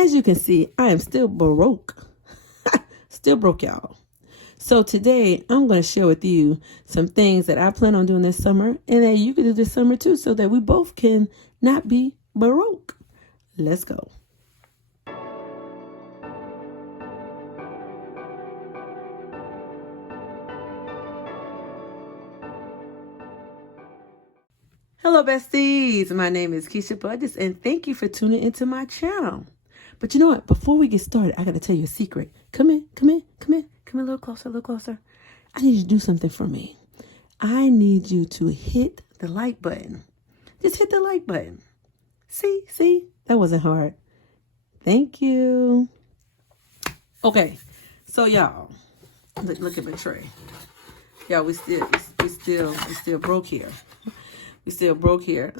as you can see, I am still broke. Still broke, y'all. So today, I'm going to share with you some things that I plan on doing this summer and that you can do this summer too, so that we both can not be broke. Let's go. Hello, besties. My name is KeychaBudgets, and thank you for tuning into my channel. But you know what? Before we get started, I got to tell you a secret. Come in a little closer. I need you to do something for me. I need you to hit the like button. Just hit the like button. See? That wasn't hard. Thank you. Okay, so y'all, look at my tray. Y'all, we still broke here. We still broke here.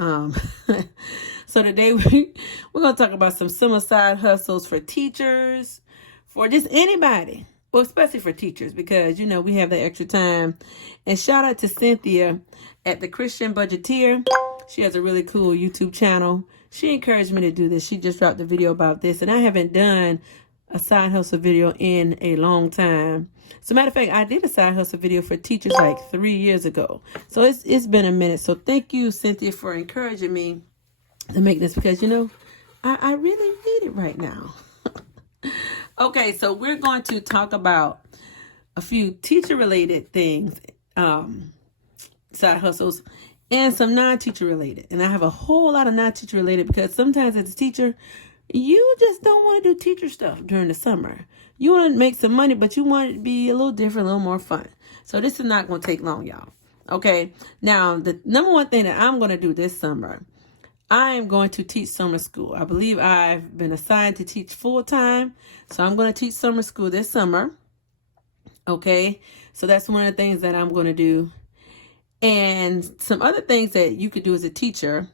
So today we're gonna talk about some summer side hustles for teachers, for just anybody. Well, especially for teachers, because, we have that extra time. And shout out to Cynthia at the Christian Budgeteer. She has a really cool YouTube channel. She encouraged me to do this. She just dropped a video about this. And I haven't done a side hustle video in a long time. As a matter of fact, I did a side hustle video for teachers like 3 years ago. So it's been a minute. So thank you, Cynthia, for encouraging me to make this, because, I really need it right now. Okay, so we're going to talk about a few teacher-related things, side hustles, and some non-teacher related. And I have a whole lot of non-teacher related, because sometimes as a teacher, you just don't want to do teacher stuff during the summer. You want to make some money, but you want it to be a little different, a little more fun. So this is not going to take long, y'all. Okay, now the number one thing that I'm going to do this summer, I am going to teach summer school. I believe I've been assigned to teach full time. So I'm going to teach summer school this summer. Okay. So that's one of the things that I'm going to do. And some other things that you could do as a teacher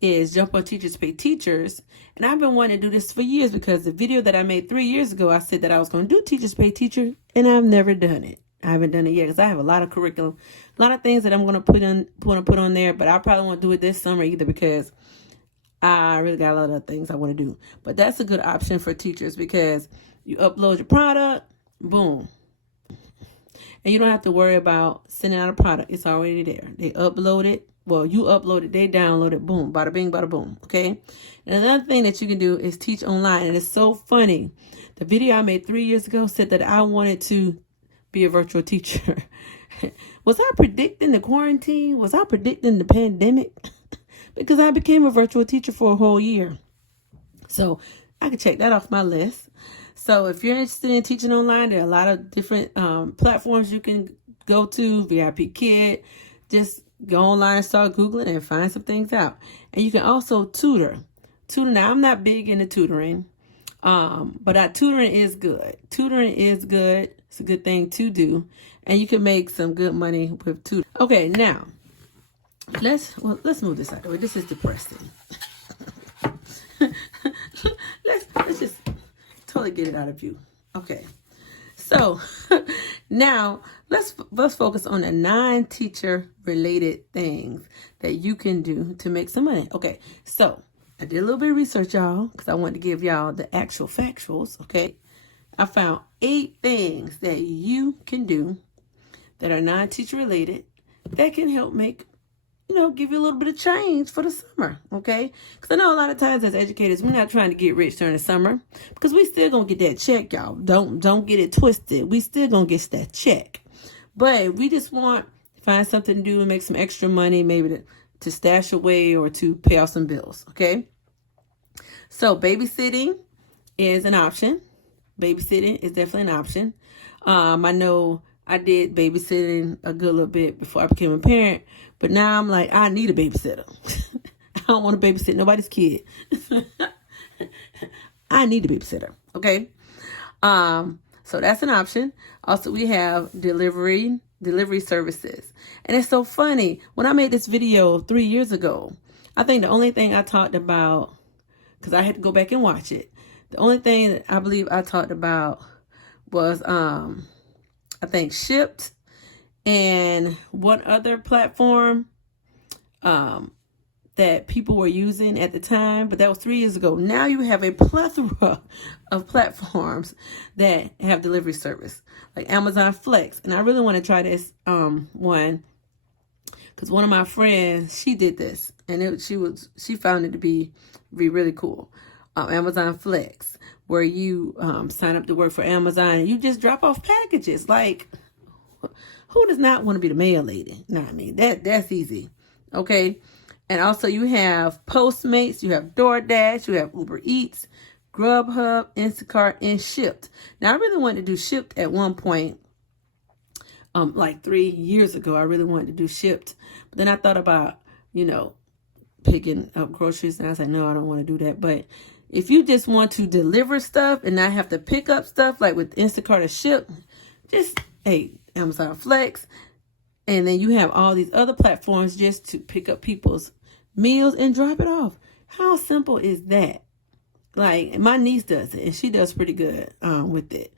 is jump on Teachers Pay Teachers. And I've been wanting to do this for years, because the video that I made 3 years ago, I said that I was going to do Teachers Pay Teacher, and I've never done it. I haven't done it yet, because I have a lot of curriculum, a lot of things that I'm going to put on there, but I probably won't do it this summer either, because I really got a lot of things I want to do. But that's a good option for teachers, because you upload your product, boom. And you don't have to worry about sending out a product. It's already there. They upload it. Well, you upload it, they download it, boom, bada bing, bada boom, okay? And another thing that you can do is teach online, and it's so funny. The video I made 3 years ago said that I wanted to be a virtual teacher. Was I predicting the quarantine? Was I predicting the pandemic? Because I became a virtual teacher for a whole year. So I can check that off my list. So if you're interested in teaching online, there are a lot of different platforms you can go to. VIP Kid. Just go online and start Googling and find some things out. And you can also tutor. Now, I'm not big into tutoring. But tutoring is good. It's a good thing to do. And you can make some good money with tutoring. Okay, now, let's move this out of the way. This is depressing. let's just totally get it out of you. Okay. So now let's focus on the non-teacher related things that you can do to make some money. Okay, so I did a little bit of research, y'all, because I wanted to give y'all the actual factuals. Okay, I found 8 things that you can do that are non-teacher related that can help make, give you a little bit of change for the summer. Okay, because I know a lot of times as educators, we're not trying to get rich during the summer, because we still gonna get that check, y'all. Don't get it twisted. We still gonna get that check, but we just want to find something to do and make some extra money, maybe to stash away or to pay off some bills. Okay, so babysitting is an option. Babysitting is definitely an option. I know I did babysitting a good little bit before I became a parent, but now I'm like, I need a babysitter. I don't want to babysit nobody's kid. I need a babysitter. Okay. So that's an option. Also, we have delivery services. And it's so funny. When I made this video 3 years ago, I think the only thing I talked about, because I had to go back and watch it, the only thing that I believe I talked about was, I think, Shipped, and one other platform. that people were using at the time, but that was 3 years ago. Now you have a plethora of platforms that have delivery service, like Amazon Flex. And I really want to try this one, because one of my friends, she did this, and she found it to be really cool. Amazon Flex, where you sign up to work for Amazon and you just drop off packages. Like, who does not want to be the mail lady? No, I mean, that's easy. Okay. And also you have Postmates, you have DoorDash, you have Uber Eats, Grubhub, Instacart, and Shipt. Now, I really wanted to do Shipt at one point, like 3 years ago. I really wanted to do Shipt. But then I thought about, picking up groceries, and I was like, no, I don't want to do that. But if you just want to deliver stuff and not have to pick up stuff, like with Instacart or Shipt, just, Amazon Flex. And then you have all these other platforms just to pick up people's meals and drop it off. How simple is that? Like, my niece does it, and she does pretty good with it.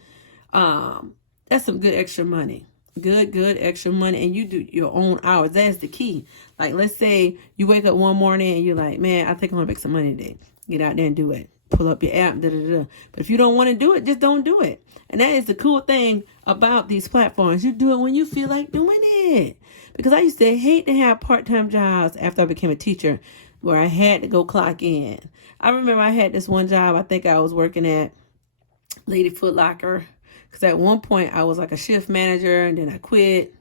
That's some good extra money. Good extra money. And you do your own hours. That's the key. Like, let's say you wake up one morning and you're like, man, I think I want to make some money today. Get out there and do it. Pull up your app. But if you don't want to do it, just don't do it. And that is the cool thing about these platforms. You do it when you feel like doing it. Because I used to hate to have part-time jobs after I became a teacher where I had to go clock in. I remember I had this one job. I think I was working at Lady Foot Locker. Because at one point I was like a shift manager, and then I quit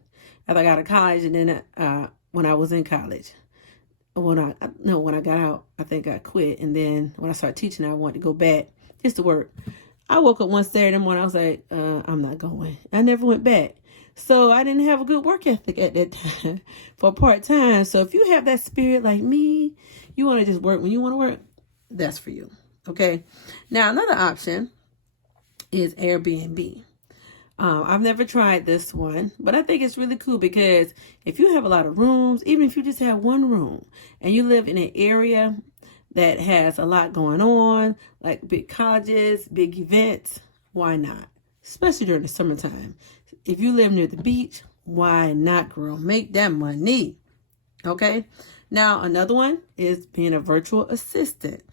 after I got out of college. And then when I was in college, when I got out, I think I quit. And then when I started teaching, I wanted to go back just to work. I woke up one Saturday morning, I was like, I'm not going. I never went back. So I didn't have a good work ethic at that time for part-time. So if you have that spirit like me, you want to just work when you want to work, that's for you. Okay. Now, another option is Airbnb. I've never tried this one, but I think it's really cool because if you have a lot of rooms, even if you just have one room and you live in an area that has a lot going on, like big colleges, big events, why not? Especially during the summertime. If you live near the beach, why not, girl? Make that money. Okay. Now, another one is being a virtual assistant.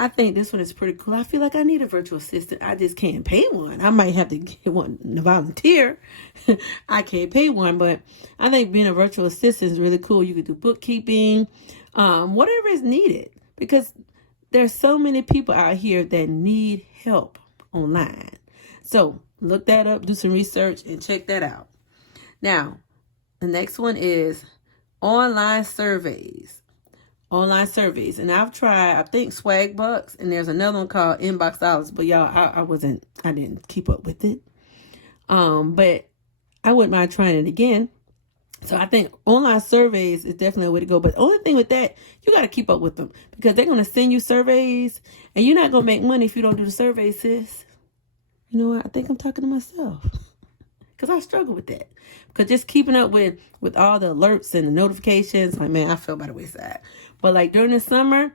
I think this one is pretty cool. I feel like I need a virtual assistant. I just can't pay one. I might have to get one to volunteer. I can't pay one, but I think being a virtual assistant is really cool. You can do bookkeeping, whatever is needed, because there's so many people out here that need help online. So look that up, do some research, and check that out. Now, the next one is online surveys. And I've tried, I think, Swag Bucks, and there's another one called Inbox Dollars, but y'all, I didn't keep up with it. But I wouldn't mind trying it again. So I think online surveys is definitely a way to go. But the only thing with that, you got to keep up with them, because they're going to send you surveys, and you're not going to make money if you don't do the survey, sis. You know what? I think I'm talking to myself, because I struggle with that. Because just keeping up with all the alerts and the notifications, like, man, I fell by the wayside. But like during the summer,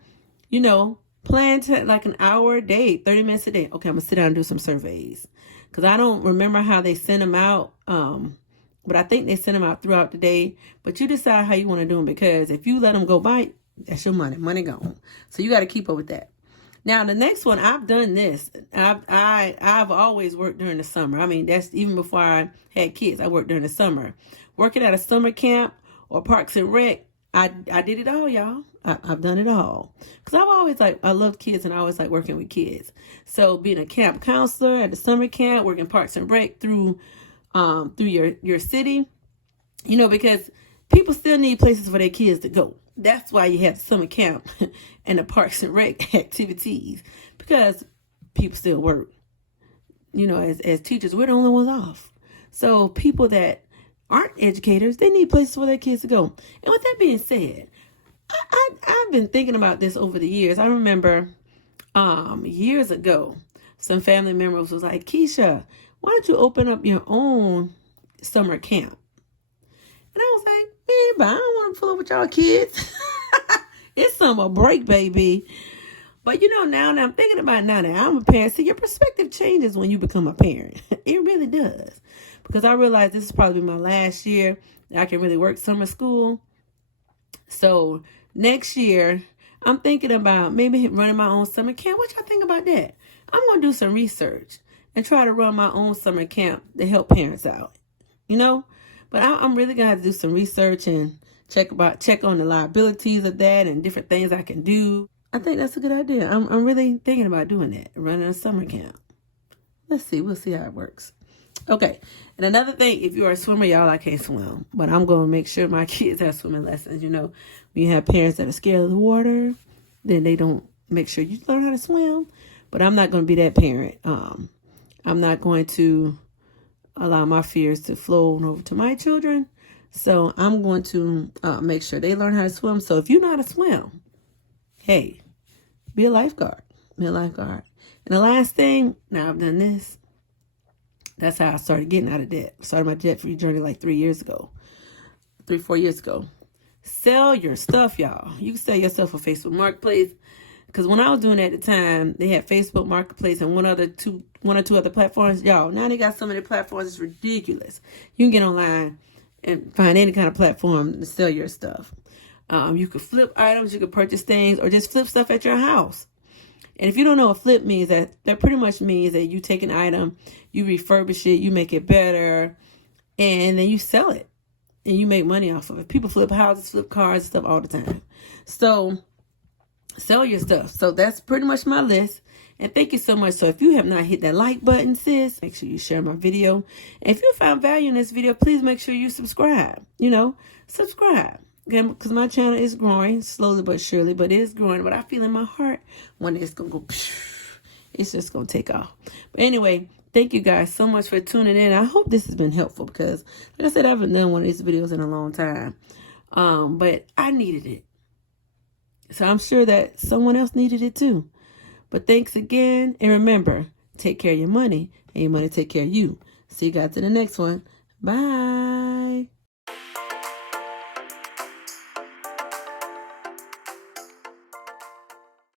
plan to like an hour a day, 30 minutes a day. Okay, I'm going to sit down and do some surveys. Because I don't remember how they send them out. But I think they send them out throughout the day. But you decide how you want to do them. Because if you let them go by, that's your money. Money gone. So you got to keep up with that. Now, the next one, I've done this. I've always worked during the summer. I mean, that's even before I had kids. I worked during the summer. Working at a summer camp or Parks and Rec, I did it all, y'all. I've done it all. Because I love kids, and I always like working with kids. So being a camp counselor at the summer camp, working Parks and Rec through your city, because people still need places for their kids to go. That's why you have the summer camp and the Parks and Rec activities, because people still work. As teachers, we're the only ones off. So people that aren't educators, they need places for their kids to go. And with that being said, I've been thinking about this over the years. I remember years ago, some family members was like, Keisha, why don't you open up your own summer camp? And I was like, man, but I don't want to pull up with y'all kids. It's summer break, baby. But now that I'm thinking about it, now that I'm a parent, see, your perspective changes when you become a parent. It really does. Because I realized this is probably my last year that I can really work summer school. So next year, I'm thinking about maybe running my own summer camp. What y'all think about that? I'm going to do some research and try to run my own summer camp to help parents out, you know? But I'm really going to have to do some research and check on the liabilities of that and different things I can do. I think that's a good idea. I'm really thinking about doing that, running a summer camp. Let's see. We'll see how it works. Okay. And another thing, if you are a swimmer, y'all, I can't swim. But I'm going to make sure my kids have swimming lessons. You know, when you have parents that are scared of the water, then they don't make sure you learn how to swim. But I'm not going to be that parent. I'm not going to allow my fears to flow over to my children. So I'm going to make sure they learn how to swim. So if you know how to swim, hey, be a lifeguard. Be a lifeguard. And the last thing, now I've done this. That's how I started getting out of debt. I started my debt-free journey like 4 years ago. Sell your stuff, y'all. You can sell your stuff on Facebook Marketplace. Because when I was doing it at the time, they had Facebook Marketplace and one or two other platforms. Y'all, now they got so many platforms, it's ridiculous. You can get online and find any kind of platform to sell your stuff. You could flip items, you could purchase things, or just flip stuff at your house. And if you don't know what flip means, that pretty much means that you take an item, you refurbish it, you make it better, and then you sell it. And you make money off of it. People flip houses, flip cars, and stuff all the time. So, sell your stuff. So, that's pretty much my list. And thank you so much. So, if you have not hit that like button, sis, make sure you share my video. And if you found value in this video, please make sure you subscribe. Subscribe. Okay, because my channel is growing slowly but surely, but it is growing. But I feel in my heart one day it's going to go, it's just going to take off. But anyway, thank you guys so much for tuning in. I hope this has been helpful because, like I said, I haven't done one of these videos in a long time. But I needed it. So I'm sure that someone else needed it too. But thanks again. And remember, take care of your money and your money take care of you. See you guys in the next one. Bye.